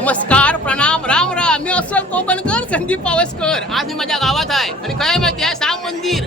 नमस्कार प्रणाम राम राम. मी असल कोकणकर संदीप पावसकर. आज मी माझ्या गावात आहे. आणि काय माहिती आहे साम मंदिर.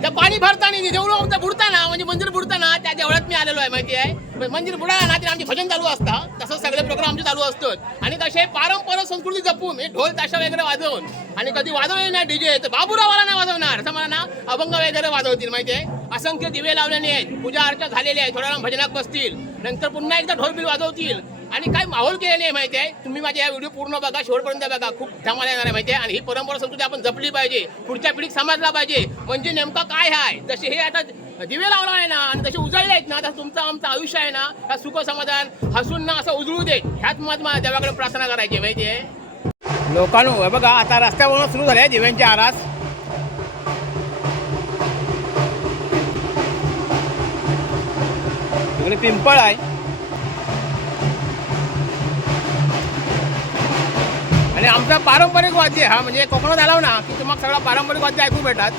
त्या पाणी भरताना देऊळ आमचं बुडताना म्हणजे मंदिर बुडताना त्या देवळात मी आलेलो आहे माहिती आहे? मंदिर बुडाला ना ते आमचे भजन चालू असतात. तसं सगळे प्रोग्राम आमचे चालू असतात. आणि कसे पारंपरिक संस्कृती जपून हे ढोल ताशा वगैरे वाजवून आणि कधी वाजवले ना डीजे तर बाबुरावाला नाही वाजवणार. असं मला ना अभंग वगैरे वाजवतील माहिती आहे? असंख्य दिवे लावलेले आहेत. पूजा अर्चा झालेली आहे. थोड्या वेळा भजनात बसतील. नंतर पुन्हा एकदा ढोल बिल वाजवतील. आणि काय माहोल केलेली आहे माहिती आहे? तुम्ही माझ्या या व्हिडिओ पूर्ण बघा शेवटपर्यंत बघा. खूप धमाल येणार आहे माहिती आहे. आणि ही परंपरा संस्कृती आपण जपली पाहिजे. पुढच्या पिढीत समजला पाहिजे. म्हणजे नेमका काय आहे जसे हे आता दिवे लावला आहे ना आणि तसे उजळले आहेत ना तसं तुमचं आमचं आयुष्य आहे ना हा सुख समाधान हसून ना असं उजळू दे. ह्यात मत मला देवाकडे प्रार्थना करायची माहिती आहे. लोकांनो बघा आता रस्त्यावरून सुरू झाले दिव्यांची आरास. इकडे पिंपळ आहे. आणि आमचा पारंपरिक वाद्य हा म्हणजे कोकणात आला ना की तुम्हाला सगळा पारंपरिक वाद्य ऐकू भेटतात.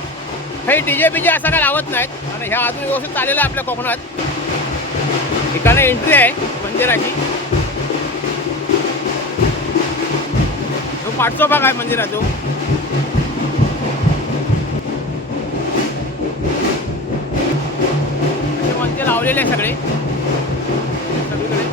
काही डीजे बीजे असं काय लावत नाहीत आणि ह्या अजून व्यवस्थित चाललेलं आहे आपल्या कोकणात. ठिकाणी एंट्री आहे मंदिराची. तो पाठचा भाग आहे मंदिराचो. मंदिर लावलेले आहे सगळे. सगळीकडे.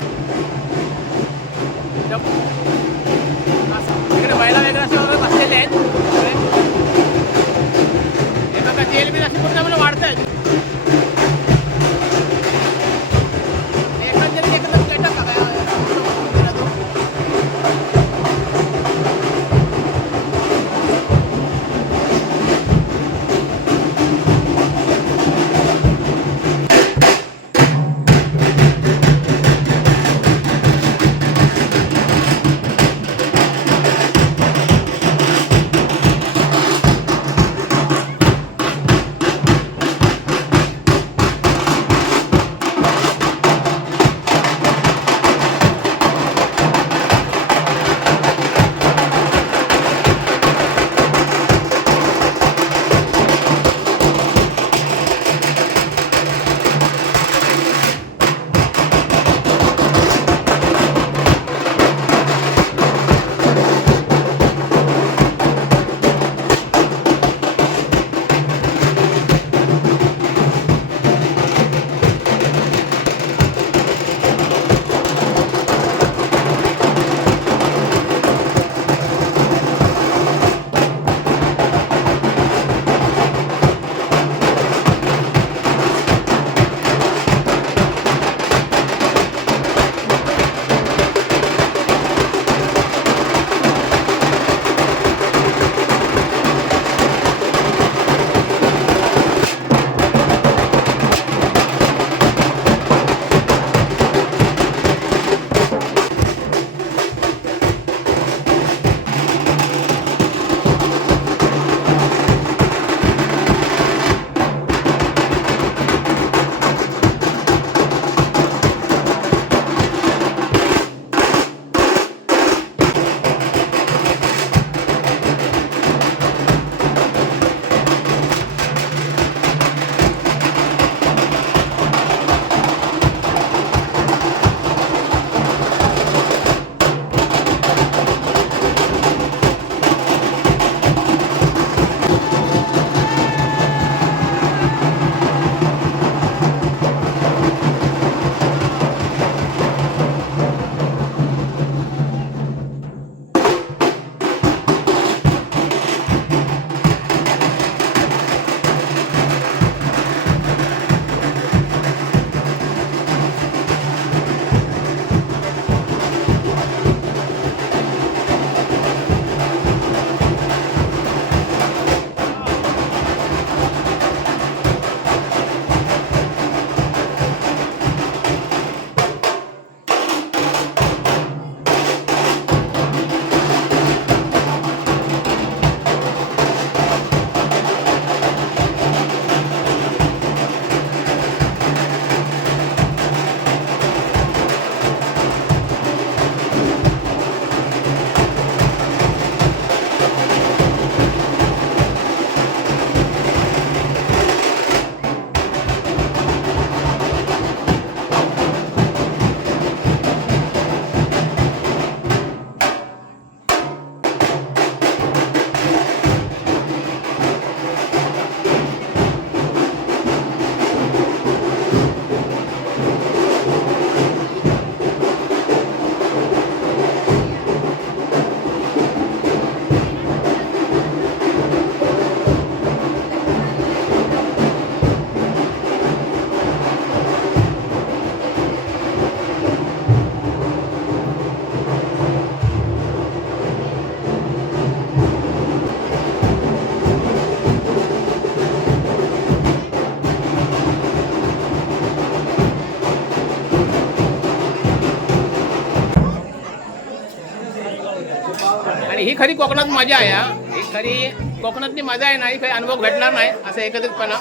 ही खरी कोकणात मजा आहे हा. ही खरी कोकणातली मजा आहे ना ही काही अनुभव भेटणार नाही असं एकत्रितपणा.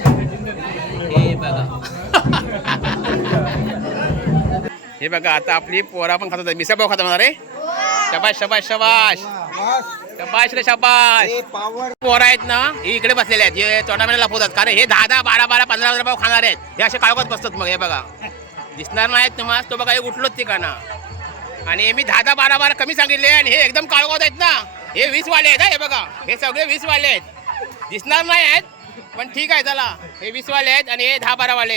हे बघा. हे बघा आता आपली पोरा पण खातात मिसा भाऊ खाता रे? शबाश शबाश शबाश शबाश रे शबाश पोरा आहेत ना हे इकडे बसलेले आहेत. हे तोंडामध्ये लपवतात. कारण हे दहा दहा बारा बारा पंधरा पंधरा पाव खाणार आहेत. हे असे काळोखात बसतात मग हे बघा. दिसणार नाहीत तुम्हाला तो बघा हे उठलोच ठिकाणा आणि मी दहा दहा बारा बारा कमी सांगितले आणि हे एकदम काळगावत आहेत ना. हे वीस वाले आहेत हे बघा. हे सगळे वीस वाले आहेत. दिसणार नाही आहेत पण ठीक आहे चला. हे वीस वाले आहेत आणि हे दहा बारा वाले आहेत.